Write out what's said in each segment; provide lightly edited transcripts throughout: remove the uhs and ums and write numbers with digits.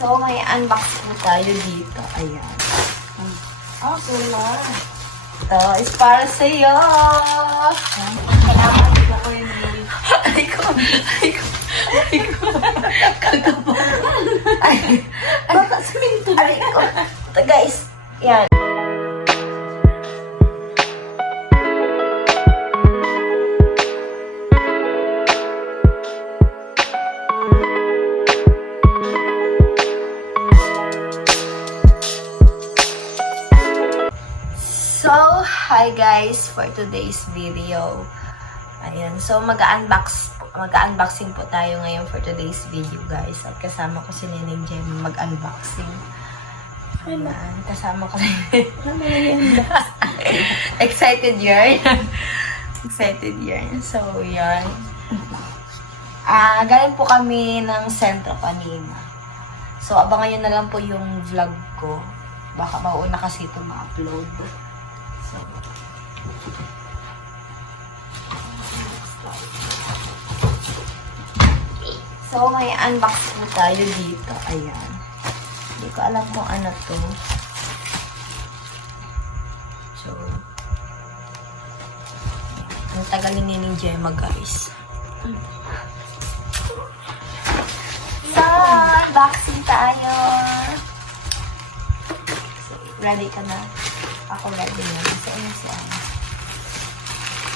So, may unbox po tayo dito. Ayan. Solar. Ito is para sa'yo. Salamat dito ko yung nili. Ay ko. Kagabahan. Ay. Baka siminto. Ay ko. Ito guys. Yan. So, hi guys for today's video. Ayan, so mag-unboxing po tayo ngayon for today's video guys. At kasama ko si Neneng Jem mag-unboxing. Ayan, kasama ko Excited yarn. Excited yarn. So, yan. Galing po kami ng sentro kanina. So, abangan nyo na lang po yung vlog ko. Baka mauna kasi ito ma-upload. So, may unbox po tayo dito. Ayan. Hindi ko alam kung ano to. So, ang tagal ni Neneng Gemma, guys. So, unboxing tayo. So, ready ka na? Ako ready na. So, ano siya?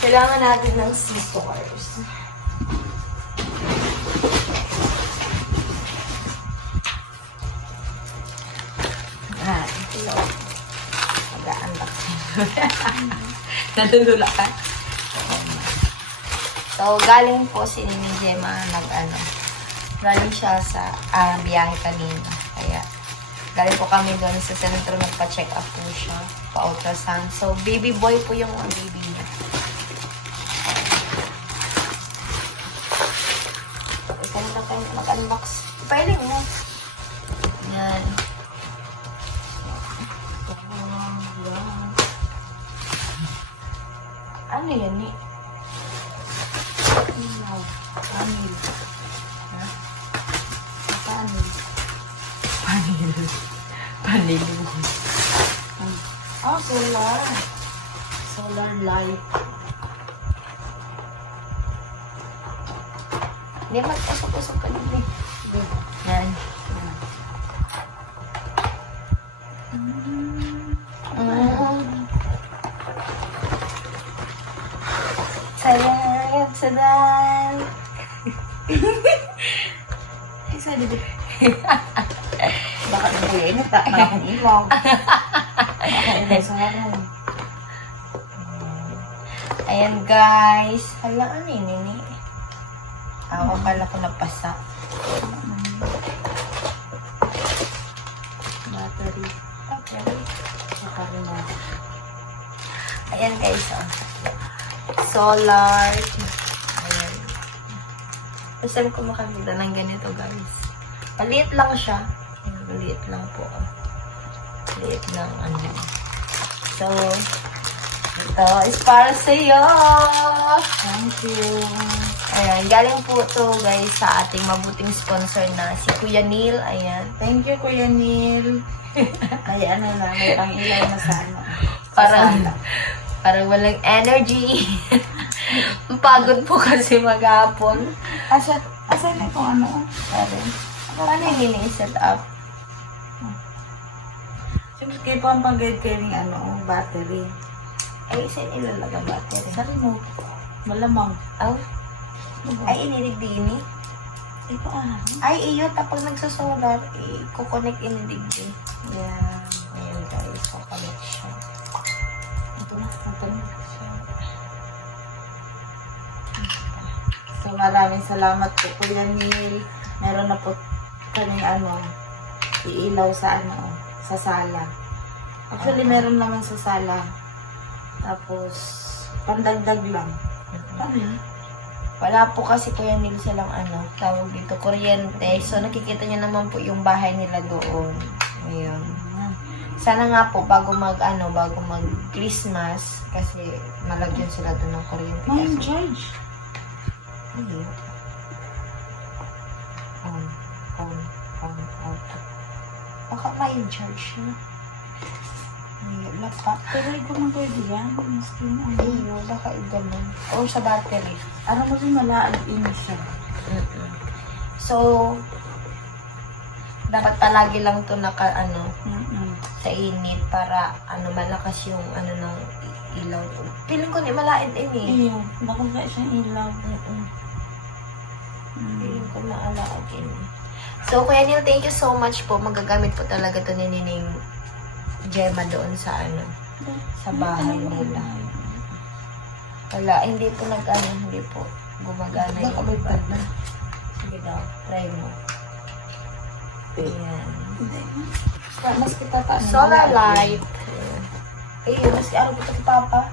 Kailangan natin ng scissors. Hello. Mag-unboxing. Natulula ka? So, galing po si Neneng Gemma galing siya sa biyahe kanina. Kaya, galing po kami doon sa sentro, nagpa-check up po siya, pa-ultrasound. So, baby boy po yung baby niya. Ito na tayo mag-unbox. Pailing mo. Yan. Ano yan eh? Panil. Ha? Panil. Panil. Panil. Solar. Solar light. Hindi, magpasok-pasok ka din eh. Yan. Sayang, sadan. Ay, sali din. Baka nagkain na tayo. Akong ilaw. Akong ilaw sa harong. Ayan guys. Hala, ano yun ini? Ako pala ko napasa. Battery. Battery. Ayan guys, oh. Solar. Ayan. First time ko makakita ng ganito guys. Maliit lang siya. Maliit lang po. Maliit lang ano. So, ito is para sa'yo. Thank you. Ayan, galing po to guys sa ating mabuting sponsor na si Kuya Neil. Ayan. Thank you, Kuya Neil. Ay, ano na, may pang ilaw na sa ano. Parang walang energy. Pagod po kasi maghapon. Asa na kung ano? Ano yung ini-set up? Siyempre, kayo po ang pang-guide kayo ng ano, battery. Ay, saan ilalaga battery? Sa remote. Malamang. Oh. Ay, inilig din eh. Ito Ay, iyo, tapos nagsasolar, i-connect inilig din. Yan. Ayan guys, so connection. Ito na. So, maraming salamat po, Kuya Neil. Meron na po kaming iilaw sa sa sala. Actually, meron naman sa sala. Tapos, pandagdag lang. Ano yun? Wala po kasi Kuya Neil silang tawag dito, kuryente. So, nakikita niyo naman po yung bahay nila doon. Ayun. Sana nga po, bago mag-Christmas, kasi malagyan sila doon ng kuryente. May charge. Hindi. On, off. Baka ma-charge na. Wala pa. Pero ikaw man pwede yan. Maski na ano. Ayun, baka ganun. O sa battery. Ano mo rin malaag ini siya. So, dapat palagi lang to naka, sa init para, malakas yung, ng ilaw. Feeling ko ni malaid ini. Iyo, bakit ba siyang ilaw? Feeling ko maalaag ini. So, Kuya Neil, thank you so much po. Magagamit po talaga to ni Nining Gemma doon sa, sa bahay nila. Wala, hindi po hindi po gumagana Baka yung may iba. tag na. Sige daw, try mo. Ayan. Mas kita ta. Solar light. Ayun, maski araw ko ito papa.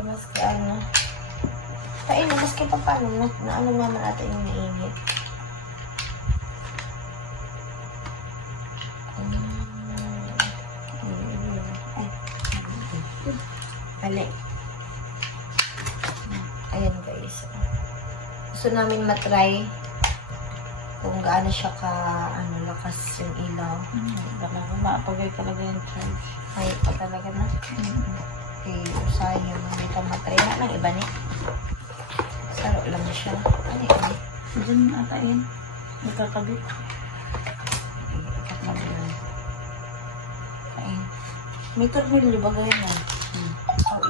Maski maski pa paano, na ano naman natin yung nainit. Mali. Ayan guys. Gusto namin matry kung gaano siya lakas yung ilaw. Talaga, maapagay talaga yung charge. Ay, pa talaga na. Okay, sayang. Hindi ka matry na lang iba ni. Saro lang siya. Ano yun? Diyan ata yun. Nagkakabit. Ayun. May tornilyo ba gawin mo? Oo,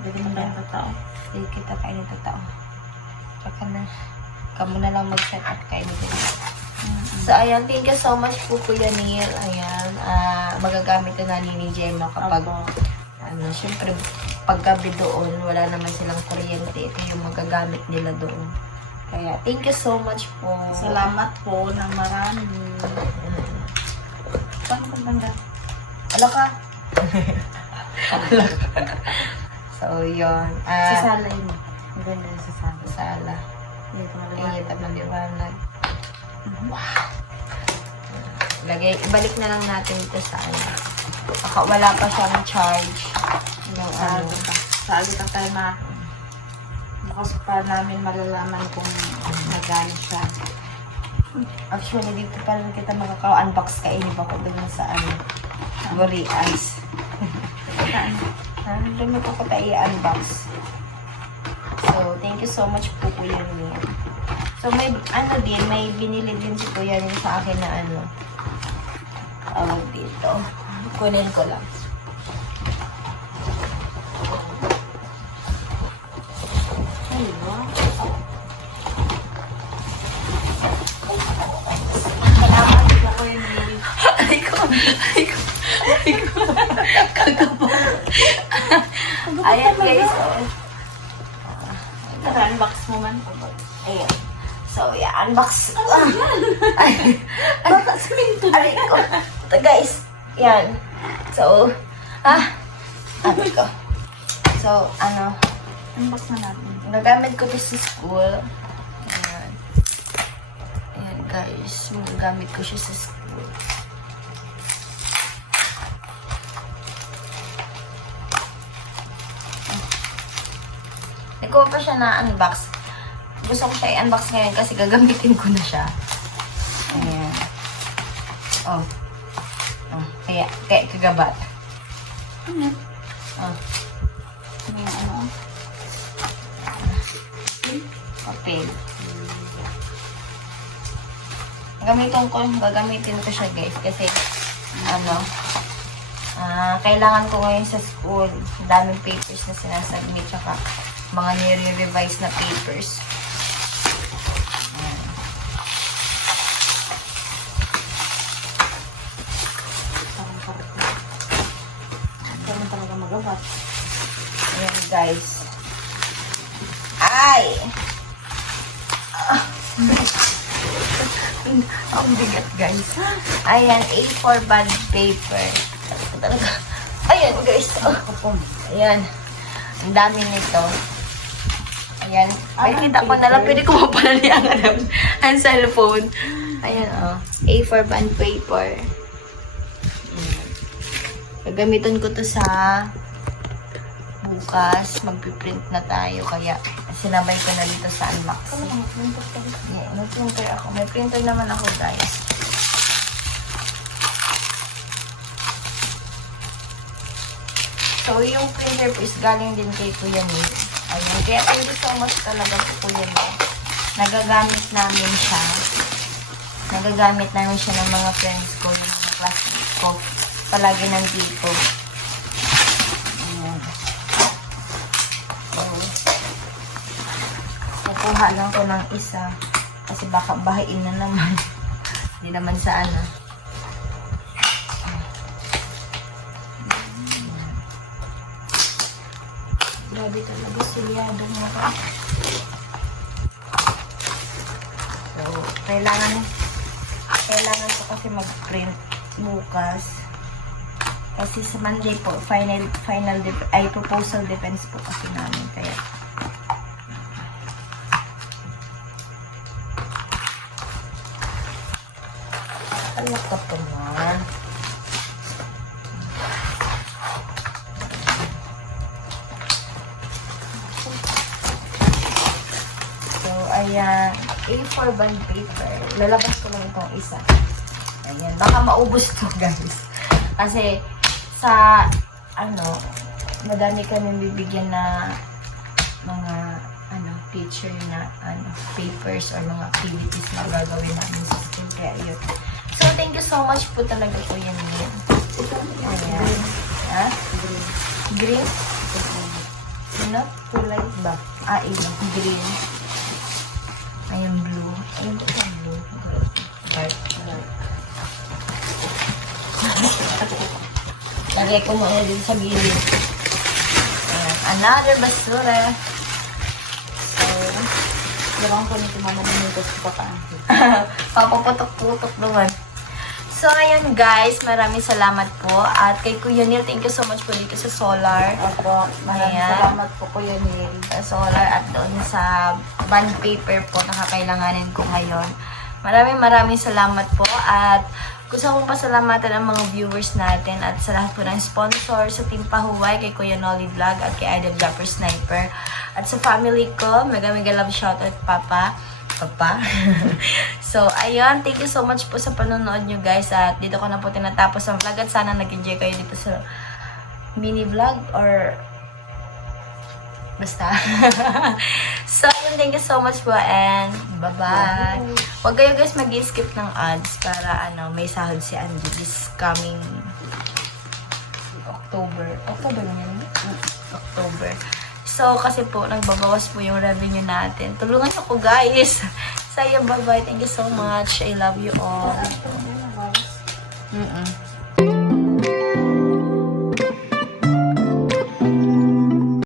Dali mo lang ang tao. Hindi kita kainin ito tao. Tsaka na. Kamu na lang mag-set up kainin ito. So, ayan. Thank you so much po, Kuya Neil. Ayan. Magagamit na ni Gemma kapag, syempre, paggabi doon, wala naman silang kuryente. Ito yung magagamit nila doon. Kaya, thank you so much po. Salamat po ng marami. Paano kang tanda? Ala ka? So, yun. Sa sala yun. Ang ganda yung sa sala. Sala. Dito Init at maliwanag. Wow. Ibalik na lang natin ito sa Baka wala pa siyang charge. Yung Sali ka tayo bukas pa namin malalaman kung nagano siya. Actually, dito pa rin kita makaka-unbox kainip ako doon sa Boreas. Doon mo ko tayo i-unbox. So, thank you so much po, Kuya Neil. So, may binili din si Kuya Neil sa akin na dito. Kunin ko lang. Ay, wow. Salamat po ko yun. Ay ko. Ayan guys. Naka-unbox mo man. Ayan. So, yeah, unbox. Baka siminto na. Aray ko. Ito guys. Yan. So, aray ko. So, Unbox na natin. nagamit ko to sa school. Ayan. Ayan guys. Nagamit ko siya sa school. Hindi ko pa siya na-unbox. Gusto ko siya i-unbox ngayon kasi gagamitin ko na siya. Ayan. Oh. Kaya kagabat. Ano? May papel. Gagamitin ko siya guys kasi kailangan ko ngayon sa school. Daming papers na sinasubmit tsaka mga nire-revise na papers. Parang talaga magabat. Ayan guys. Ay! Ang bigat guys. Ayan, A4 bond paper. Talaga. Ayan guys. Ayan. Ang dami nito. Ayan. May kita ko na lang. Pwede ko mapalali ang cellphone. Ayan A4 bond paper. Gagamitin ko to sa bukas. Magpiprint na tayo. Kaya sinabay ko na dito sa unboxing. May printer ako. May printer naman ako guys. So, yung printer po is galing din kay Kuya Neil. Ayun. Kaya thank you so much talaga po Kuya Neil. Nagagamit namin siya. Nagagamit namin siya ng mga friends ko, ng mga classmates ko. Palagi nandito. Ayan. So, kukuha lang ko ng isa. Kasi baka bahain na naman. Hindi naman sa ano. Grabe talaga silyado mo ka. So, kailangan ko kasi mag-print bukas. Kasi sa Monday po, proposal defense po kasi namin. Kaya, ano ka po man? So, ayan. A4 bond paper. Lalabas ko lang itong isa. Ayan. Baka maubos to, guys. Kasi, sa, madami kami bibigyan na mga, teacher na, papers or mga activities na gagawin namin sa school. Kaya, yun. So, thank you so much po talaga po yan. Ayan. Ha? Green? Ano? Kulay ba? Green. Ayan, blue. Ayan po yung blue. Dark. Lagay ko muna din sa gilid. Ayan. Another basura. So, Diyan ko nito mamaminutos ko pa. papaputok-putok naman. So, ayan guys. Maraming salamat po. At kay Kuya Neil, thank you so much po dito sa solar. Opo, maraming Ayan. salamat po Kuya Neil. Sa solar at doon sa bond paper po na kakailanganin ko ngayon. Maraming salamat po at gusto kong pasalamatan ang mga viewers natin at sa lahat po ng sponsor sa Team Pahuway, kay Kuya Nolly Vlog at kay Idol Japper Sniper at sa family ko, mega love shoutout Papa. So, ayun, thank you so much po sa panonood nyo guys at dito ko na po tinatapos ang vlog at sana nag-enjoy kayo dito sa mini vlog or basta. So, ayun, thank you so much po and bye-bye. Huwag kayo guys mag-skip ng ads para may sahod si Angie this coming October. October na yun? October. So, kasi po, nagbabawas po yung revenue natin. Tulungan ako guys. So, ayun, bye-bye. Thank you so much. I love you all.